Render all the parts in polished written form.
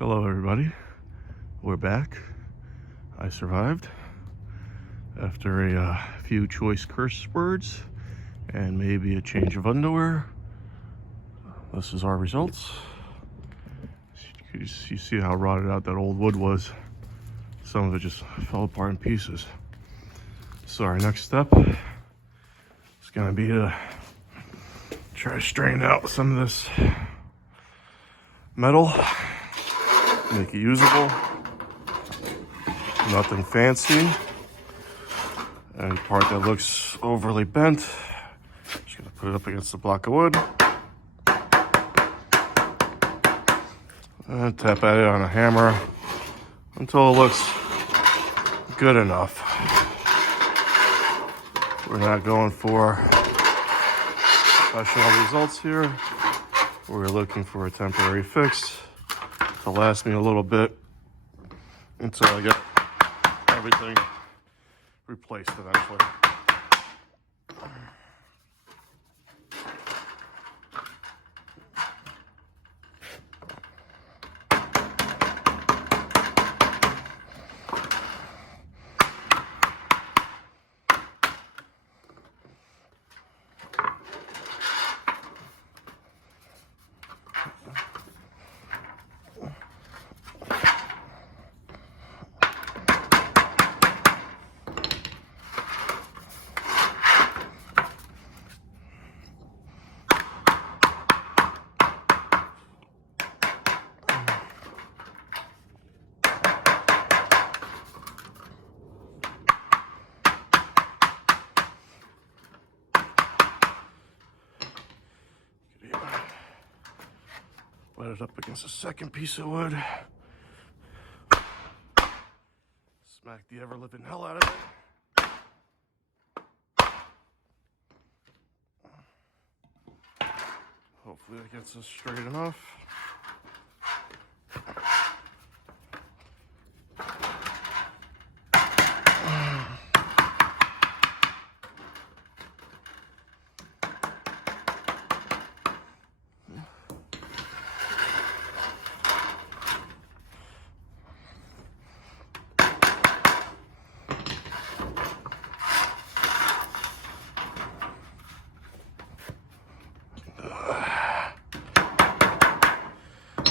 Hello everybody, we're back. I survived after a few choice curse words and maybe a change of underwear. This is our results. You see how rotted out that old wood was. Some of it just fell apart in pieces. So our next step is going to be to try to strain out some of this metal, make it usable. Nothing fancy. Any part that looks overly bent, just gonna put it up against the block of wood and tap at it on a hammer until it looks good enough. We're not going for professional results here. We're looking for a temporary fix to last me a little bit until I get everything replaced eventually. Butt it up against the second piece of wood. Smack the ever-living hell out of it. Hopefully that gets us straight enough.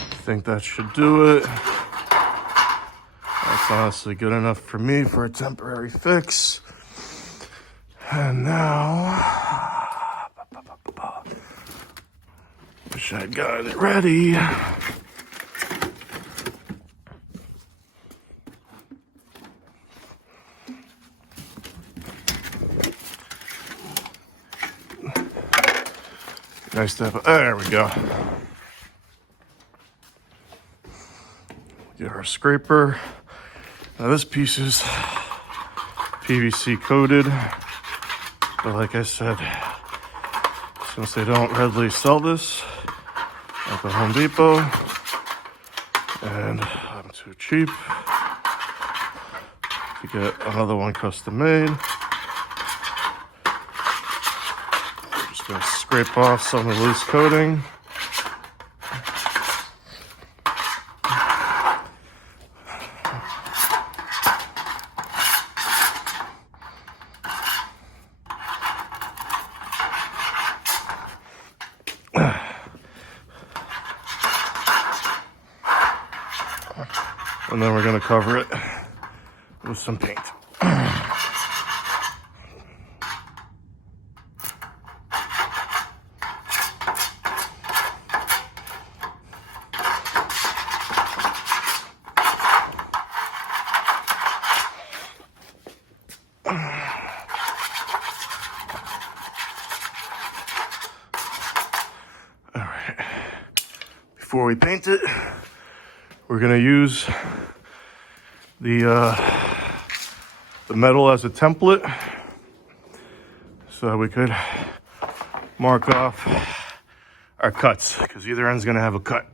I think that should do it. That's honestly good enough for me for a temporary fix. And now, wish I'd gotten it ready. Nice step. There we go. Get our scraper. Now this piece is PVC coated, but like I said, since they don't readily sell this at the Home Depot, and I'm too cheap to get another one custom made, I'm just gonna scrape off some of the loose coating. And then we're going to cover it with some paint. All right. Before we paint it, we're going to use the metal as a template so that we could mark off our cuts, because either end's gonna have a cut.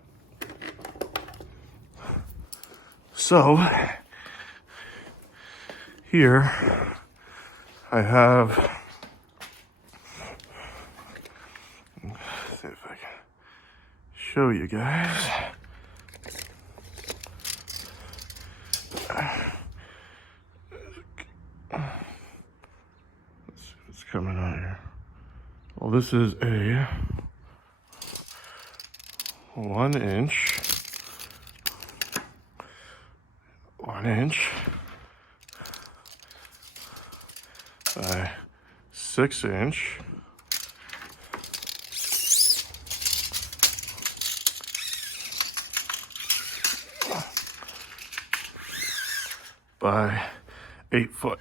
So here I have, let's see if I can show you guys. Let's see what's coming out here. Well, this is a 1 inch, 1 inch by 6 inch by 8 foot.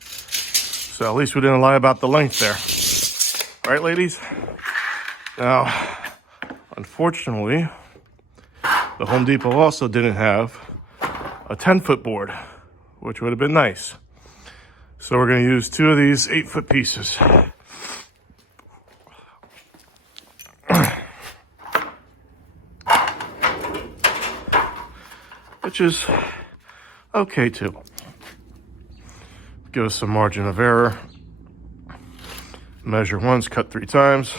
So at least we didn't lie about the length there. Right, ladies? Now, unfortunately, the Home Depot also didn't have a 10-foot board, which would have been nice. So we're going to use 2 of these 8-foot pieces. Which is okay too. Give us some margin of error. Measure once, cut 3 times,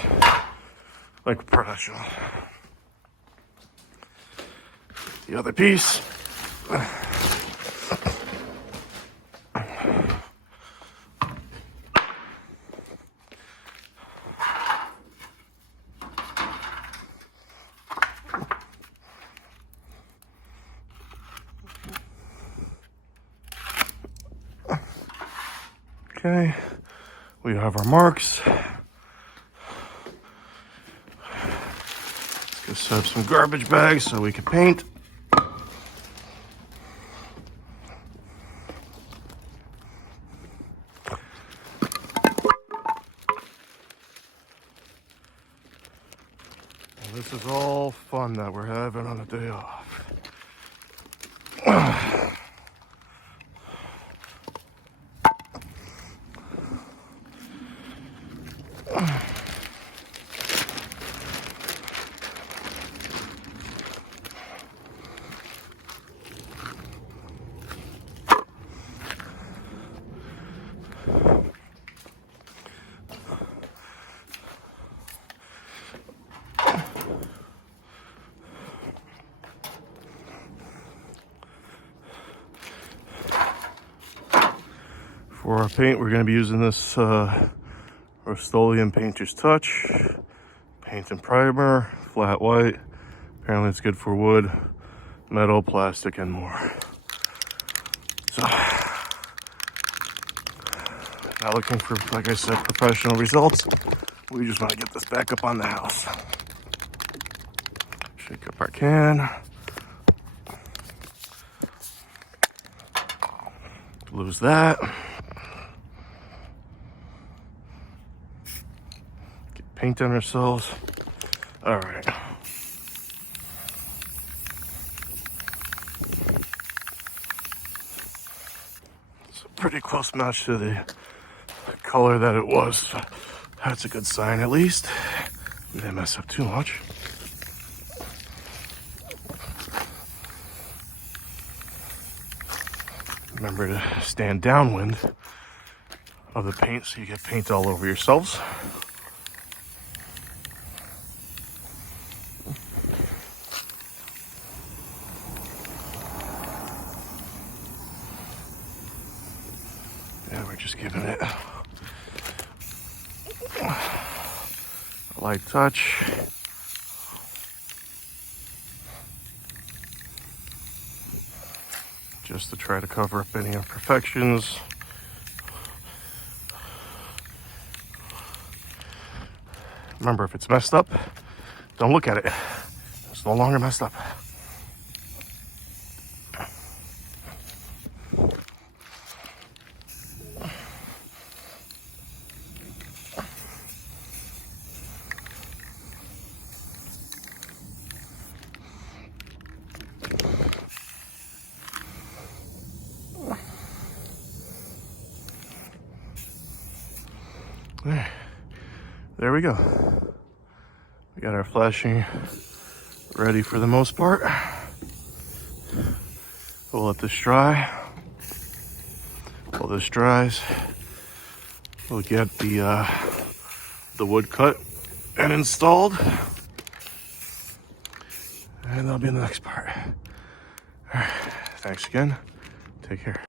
like a professional. The other piece. Okay, we have our marks. Let's go set up some garbage bags so we can paint. And this is all fun that we're having on a day off. For our paint, we're going to be using this Rust-Oleum Painter's Touch paint and primer, flat white. Apparently it's good for wood, metal, plastic, and more. So, not looking for, like I said, professional results. We just want to get this back up on the house. Shake up our can. Lose that. Get paint on ourselves. All right. It's a pretty close match to the color that it was. That's a good sign, at least. We didn't mess up too much. Remember to stand downwind of the paint so you get paint all over yourselves. Yeah, we're just giving it a light touch. Just to try to cover up any imperfections. Remember, if it's messed up, don't look at it. It's no longer messed up. There we go. We got our flashing ready for the most part. We'll let this dry. While this dries, we'll get the wood cut and installed. And that'll be the next part. All right. Thanks again. Take care.